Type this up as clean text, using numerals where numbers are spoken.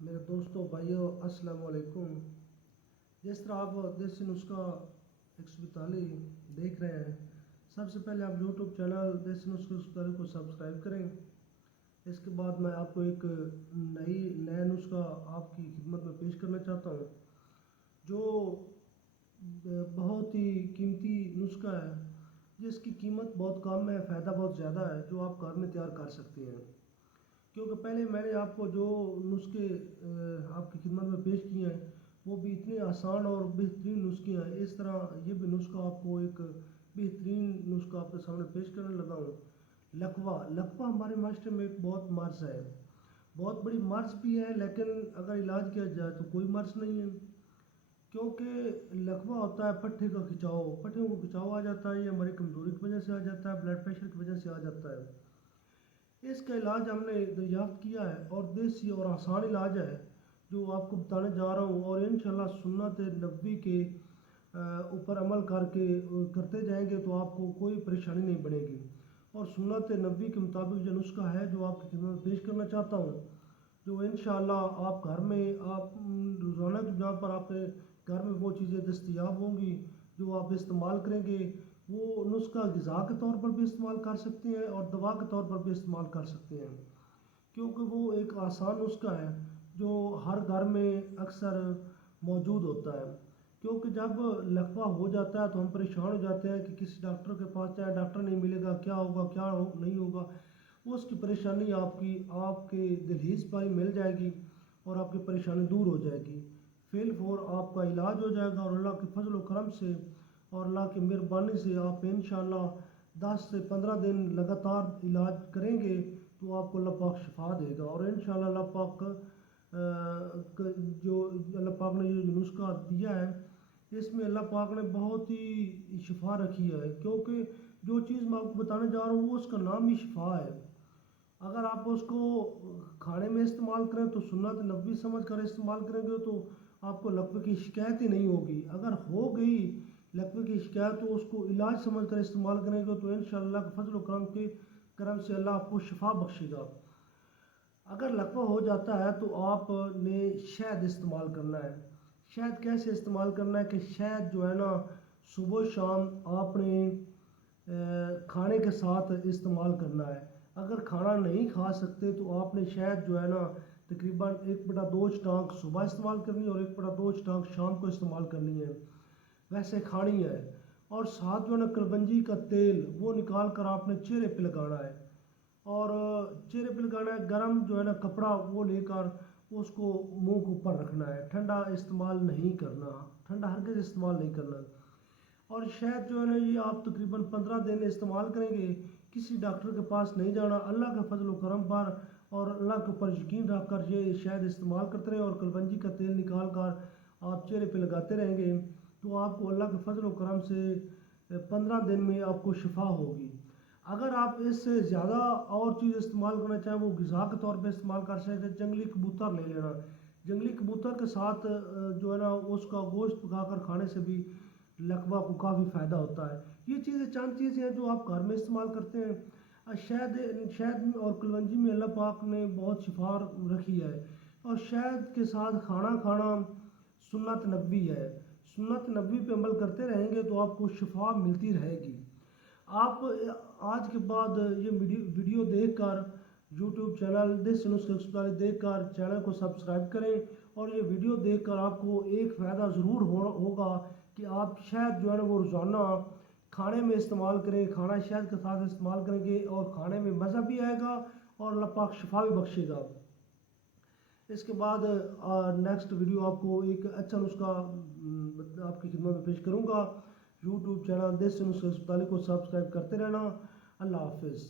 میرے دوستوں بھائیوں السلام علیکم۔ جس طرح آپ دیسی نسخہ 142 دیکھ رہے ہیں، سب سے پہلے آپ یوٹیوب چینل دیسی نسخہ 142 کو سبسکرائب کریں۔ اس کے بعد میں آپ کو ایک نیا نسخہ آپ کی خدمت میں پیش کرنا چاہتا ہوں، جو بہت ہی قیمتی نسخہ ہے، جس کی قیمت بہت کم ہے، فائدہ بہت زیادہ ہے، جو آپ گھر میں تیار کر سکتے ہیں۔ کیونکہ پہلے میں نے آپ کو جو نسخے آپ کی خدمت میں پیش کیے ہیں وہ بھی اتنے آسان اور بہترین نسخے ہیں، اس طرح یہ بھی نسخہ آپ کو ایک بہترین نسخہ آپ کے سامنے پیش کرنے لگا ہوں۔ لکوہ ہمارے معاشرے میں ایک بہت مرض ہے، بہت بڑی مرض بھی ہے، لیکن اگر علاج کیا جائے تو کوئی مرض نہیں ہے، کیونکہ لکوہ ہوتا ہے پٹھے کا کھچاؤ، پٹھوں کو کھچاؤ آ جاتا ہے، یہ ہماری کمزوری کی وجہ سے آ جاتا ہے، بلڈ پریشر کی وجہ سے آ جاتا ہے۔ اس کا علاج ہم نے دریافت کیا ہے اور دیسی اور آسان علاج ہے جو آپ کو بتانے جا رہا ہوں، اور انشاءاللہ سنت نبوی کے اوپر عمل کرتے جائیں گے تو آپ کو کوئی پریشانی نہیں بنے گی، اور سنت نبوی کے مطابق جو نسخہ ہے جو آپ کی خدمت میں پیش کرنا چاہتا ہوں، جو انشاءاللہ آپ گھر میں آپ روزانہ کی بنا پر آپ کے گھر میں وہ چیزیں دستیاب ہوں گی جو آپ استعمال کریں گے۔ وہ نسخہ غذا کے طور پر بھی استعمال کر سکتے ہیں اور دوا کے طور پر بھی استعمال کر سکتے ہیں، کیونکہ وہ ایک آسان نسخہ ہے جو ہر گھر میں اکثر موجود ہوتا ہے۔ کیونکہ جب لکوہ ہو جاتا ہے تو ہم پریشان ہو جاتے ہیں کہ کسی ڈاکٹر کے پاس جائیں، ڈاکٹر نہیں ملے گا، کیا ہوگا کیا نہیں ہوگا، اس کی پریشانی آپ کے دہلیز پر ہی مل جائے گی اور آپ کی پریشانی دور ہو جائے گی، فیل فور آپ کا علاج ہو جائے گا، اور اللہ کے فضل و کرم سے اور اللہ کی مہربانی سے آپ انشاءاللہ 10 سے 15 دن لگاتار علاج کریں گے تو آپ کو اللہ پاک شفا دے گا، اور انشاءاللہ اللہ پاک جو اللہ پاک نے یہ نسخہ دیا ہے اس میں اللہ پاک نے بہت ہی شفا رکھی ہے، کیونکہ جو چیز میں آپ کو بتانے جا رہا ہوں وہ اس کا نام ہی شفا ہے۔ اگر آپ اس کو کھانے میں استعمال کریں تو سنت نبوی سمجھ کر استعمال کریں گے تو آپ کو لکوے کی شکایت ہی نہیں ہوگی، اگر ہو گئی لکوے کی شکایت تو اس کو علاج سمجھ کر استعمال کریں گے تو انشاءاللہ کے فضل و کرم سے اللہ آپ کو شفا بخشے گا۔ اگر لکوہ ہو جاتا ہے تو آپ نے شہد استعمال کرنا ہے۔ شہد کیسے استعمال کرنا ہے کہ شہد جو ہے نا صبح و شام آپ نے کھانے کے ساتھ استعمال کرنا ہے۔ اگر کھانا نہیں کھا سکتے تو آپ نے شہد جو ہے نا تقریباً 1/2 چٹانک صبح استعمال کرنی ہے اور 1/2 چٹانک شام کو استعمال کرنی ہے، ویسے کھانی ہے، اور ساتھ جو ہے نا کلونجی کا تیل وہ نکال کر آپ نے چہرے پہ لگانا ہے، اور چہرے پہ لگانا ہے، گرم جو ہے نا کپڑا وہ لے کر اس کو منہ کے اوپر رکھنا ہے، ٹھنڈا استعمال نہیں کرنا، ٹھنڈا ہرگز استعمال نہیں کرنا۔ اور شہد جو ہے نا یہ آپ تقریباً 15 دن استعمال کریں گے، کسی ڈاکٹر کے پاس نہیں جانا، اللہ کے فضل و کرم پر اور اللہ کے اوپر یقین رکھ کر یہ شہد استعمال کرتے رہیں، اور کلونجی کا تیل نکال کر آپ چہرے پہ لگاتے رہیں گے تو آپ کو اللہ کے فضل و کرم سے 15 دن میں آپ کو شفا ہوگی۔ اگر آپ اس سے زیادہ اور چیز استعمال کرنا چاہیں وہ غذا کے طور پہ استعمال کر سکتے ہیں، جنگلی کبوتر لے لینا، جنگلی کبوتر کے ساتھ جو ہے نا اس کا گوشت پکا کر کھانے سے بھی لکوہ کو کافی فائدہ ہوتا ہے۔ یہ چیزیں چند چیزیں ہیں جو آپ گھر میں استعمال کرتے ہیں۔ شہد اور کلونجی میں اللہ پاک نے بہت شفا رکھی ہے، اور شہد کے ساتھ کھانا کھانا سنت نبوی ہے، سنت نبوی پہ عمل کرتے رہیں گے تو آپ کو شفا ملتی رہے گی۔ آپ آج کے بعد یہ ویڈیو دیکھ کر یوٹیوب چینل دیسی نسخہ 142 دیکھ کر چینل کو سبسکرائب کریں، اور یہ ویڈیو دیکھ کر آپ کو ایک فائدہ ضرور ہوگا کہ آپ شہد جو ہے نا وہ روزانہ کھانے میں استعمال کریں، کھانا شہد کے ساتھ استعمال کریں گے اور کھانے میں مزہ بھی آئے گا اور اللہ پاک شفا بھی بخشے گا۔ اس کے بعد نیکسٹ ویڈیو آپ کو ایک اچھا نسخہ آپ کی خدمت میں پیش کروں گا۔ یوٹیوب چینل دیسی نسخہ 142 کو سبسکرائب کرتے رہنا۔ اللہ حافظ۔